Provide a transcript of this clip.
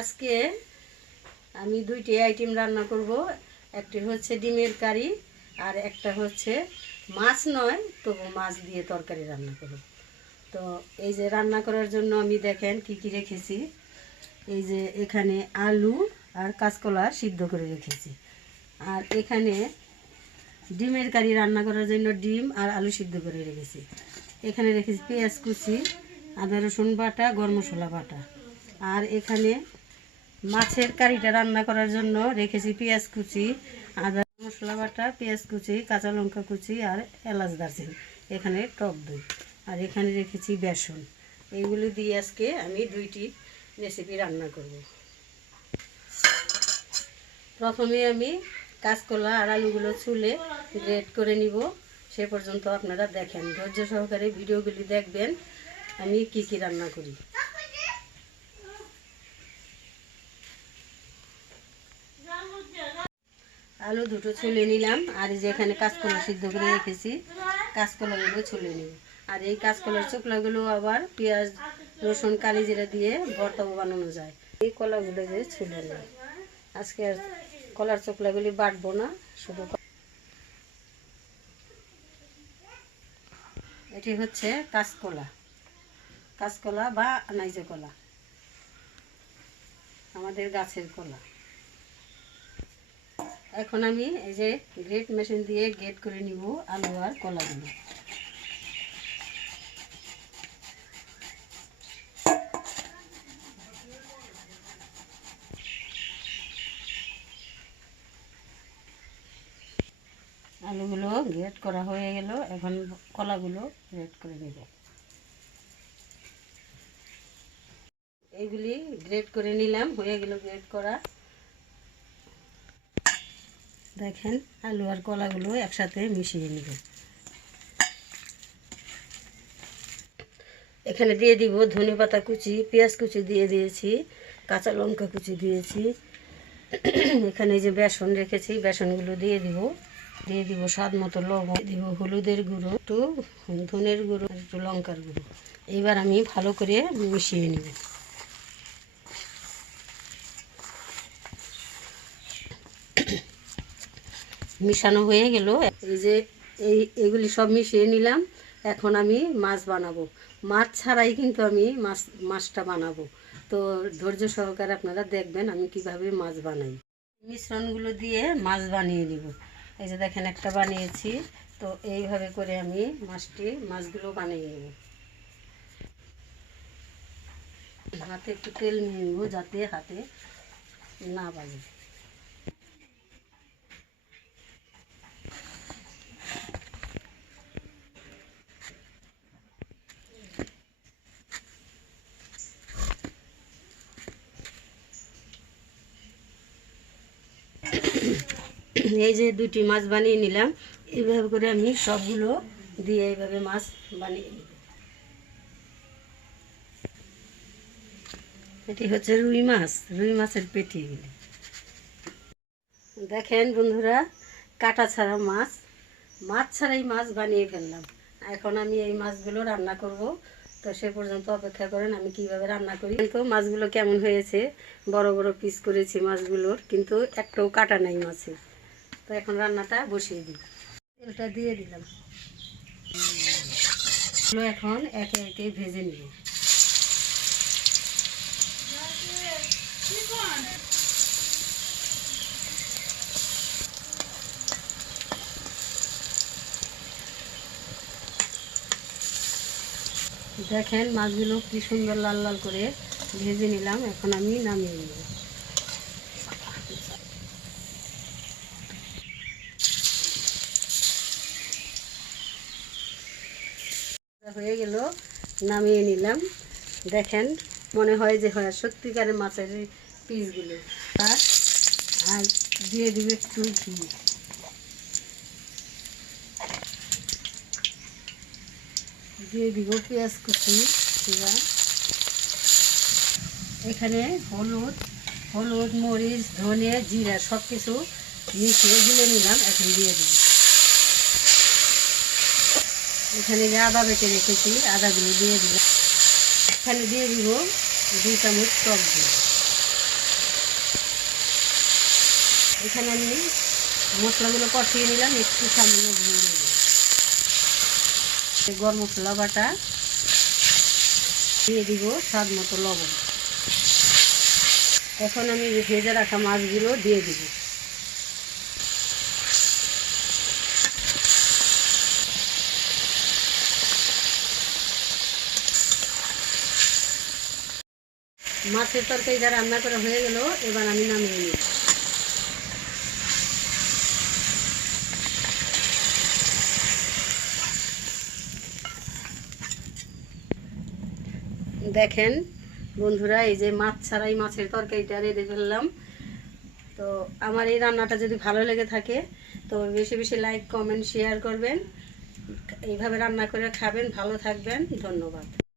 আজকে আমি দুইটি আইটেম রান্না করব। একটি হচ্ছে ডিমের কারি আর একটা হচ্ছে মাছ নয়, তবু মাছ দিয়ে তরকারি রান্না করব। তো এই যে রান্না করার জন্য আমি দেখেন কি কি রেখেছি। এই যে এখানে আলু আর কাঁচকলা সিদ্ধ করে রেখেছি। আর এখানে ডিমের কারি রান্না করার জন্য ডিম আর আলু সিদ্ধ করে রেখেছি। এখানে রেখেছি পেঁয়াজ কুচি, আদা রসুন বাটা, গরম মশলা বাটা। আর এখানে মাছের কারিটা রান্না করার জন্য রেখেছি পেঁয়াজ কুচি, আদা মশলা বাটা, পেঁয়াজ কুচি, কাঁচা লঙ্কা কুচি আর এলাচ দারচিনি। এখানে টক দই। আর এখানে রেখেছি বেসন। এইগুলো দিয়ে আজকে আমি দুইটি রেসিপি রান্না করব। প্রথমে আমি কাঁচকলা আর আলুগুলো ছুলে গ্রেড করে নিব। সে পর্যন্ত আপনারা দেখেন। ধৈর্য সহকারে ভিডিওগুলি দেখবেন। আমি কি কি রান্না করি। আলু দুটো ছুলে নিলাম। আর এই যে এখানে কাঁচকলা সিদ্ধ করে রেখেছি, কাঁচকলাগুলো ছুলে নিব। আর এই কাঁচকলার চোখলাগুলো আবার পেঁয়াজ, রসুন কালি জিরা দিয়ে ভর্তাও বানানো যায়। এই কলাগুলো যে ছুলে নিই আজকে আর কলার চোখলাগুলি বাটবো না, শুধু এটি হচ্ছে কাঁচকলা। কাঁচকলা বা নাইজে কলা। আমাদের গাছের কলা। এখন আমি এই যে গ্রেট মেশিন দিয়ে গ্রেট করে নিব আলু আর কলাগুলো আলুগুলো গ্রেট করা হয়ে গেল, এখন কলাগুলো গ্রেট করে নেব। এইগুলি গ্রেট করে নিলাম, হয়ে গেল গ্রেট করা। দেখেন আলু আর কলাগুলো একসাথে মিশিয়ে নিব। এখানে দিয়ে দিব ধনে পাতা কুচি, পেঁয়াজ কুচি দিয়ে দিয়েছি, কাঁচা লঙ্কা কুচি দিয়েছি। এখানে যে বেসন রেখেছি, বেসনগুলো দিয়ে দিব। দিয়ে দিব স্বাদ মতো লবণ দিব হলুদের গুঁড়ো, একটু ধনের গুঁড়ো একটু লঙ্কার গুঁড়ো। এইবার আমি ভালো করে মিশিয়ে নিব। মিশানো হয়ে গেল। এই যে এই, এগুলি সব মিশিয়ে নিলাম। এখন আমি মাছ বানাবো। মাছ ছাড়াই কিন্তু আমি মাছ, মাছটা বানাবো। তো ধৈর্য সহকারে আপনারা দেখবেন আমি কীভাবে মাছ বানাই। মিশ্রণগুলো দিয়ে মাছ বানিয়ে নিব। এই যে দেখেন একটা বানিয়েছি। তো এইভাবে করে আমি মাছটি, মাছগুলো বানিয়ে নেব। হাতে একটু তেল নিয়ে নেব যাতে হাতে না বাজে। এই যে দুটি মাছ বানিয়ে নিলাম, এইভাবে করে আমি সবগুলো দিয়ে এইভাবে মাছ বানিয়ে এটি হচ্ছে রুই মাছ, রুই মাছের পেটি। দেখেন বন্ধুরা, কাটা ছাড়া মাছ মাছ ছাড়াই মাছ বানিয়ে ফেললাম। এখন আমি এই মাছগুলো রান্না করব। তো সে পর্যন্ত অপেক্ষা করেন আমি কীভাবে রান্না করি। তো মাছগুলো কেমন হয়েছে। বড় বড় পিস করেছি মাছগুলোর, কিন্তু একটাও কাটা নাই মাছে তো এখন রান্নাটা বসিয়ে দিই তেলটা দিয়ে দিলাম। এখন একে একে ভেজে নিব। দেখেন মাছগুলো কি সুন্দর লাল লাল করে ভেজে নিলাম। এখন আমি নামিয়ে নেব। হয়ে গেল, নামিয়ে নিলাম। দেখেন, মনে হয় যে হয় সত্যিকারের মাছের পিসগুলো। আর আর দিয়ে দিবে একটু ঘি। দিয়ে দিব পেঁয়াজ কুচি এখানে হলুদ হলুদ, মরিচ, ধনে, জিরা সব কিছু মিশিয়ে গুলে নিলাম, এখন দিয়ে দিব। এখানে যে আদা বেটে রেখেছি, আদাগুলো দিয়ে দিব। এখানে দিয়ে দিব দুই চামচ টক দিয়ে এখানে আমি মশলাগুলো কষিয়ে নিলাম, একটু সামান্য ভুলে গরম মশলা বাটা দিয়ে দিব স্বাদ মতো লবণ। এখন আমি ভেজে রাখা মাছগুলো দিয়ে দিব। মাছের তরকারিটা রান্না করা হয়ে গেল, এবার আমি নামিয়ে নিই দেখেন বন্ধুরা, এই যে মাছ ছাড়াই মাছের তরকারিটা রেঁধে ফেললাম তো আমার এই রান্নাটা যদি ভালো লেগে থাকে, তো বেশি বেশি লাইক কমেন্ট শেয়ার করবেন। এইভাবে রান্না করে খাবেন, ভালো থাকবেন। ধন্যবাদ।